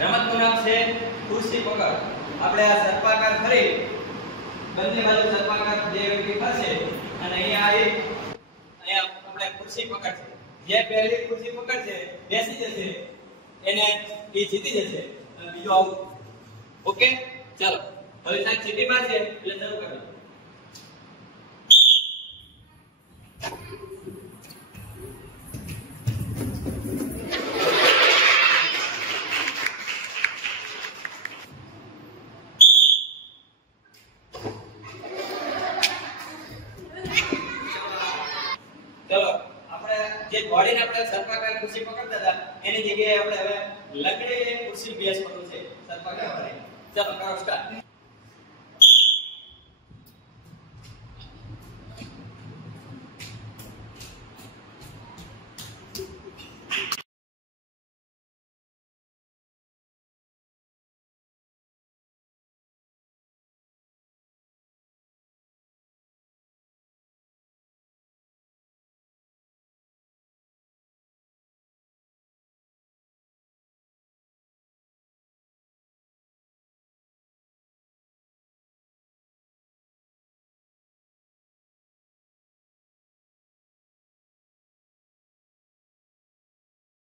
રમતનું નામ છે ખુરશી પકડ. આપણે આ સર્પાકાર ફરી બંને બાજુ સર્પાકાર બે વ્યક્તિ ફરશે અને અહીંયા આપણે ખુરશી પકડ છે. જે પહેલી ખુરશી પકડશે બેસી જશે એને એ જીતી જશે અને બીજો આઉટ. ઓકે, ચાલો હવે સાહેબ ચીટી મારશે એટલે શરૂ કરો. ચલો આપણે જે બોડીને આપણે સર્પાકાર ખુરશી પકડતા હતા એની જગ્યાએ આપણે હવે લકડી ખુરશી બેસ કરવું છે સર્પાકાર વાળી. ચલો કરો સ્ટાર્ટ.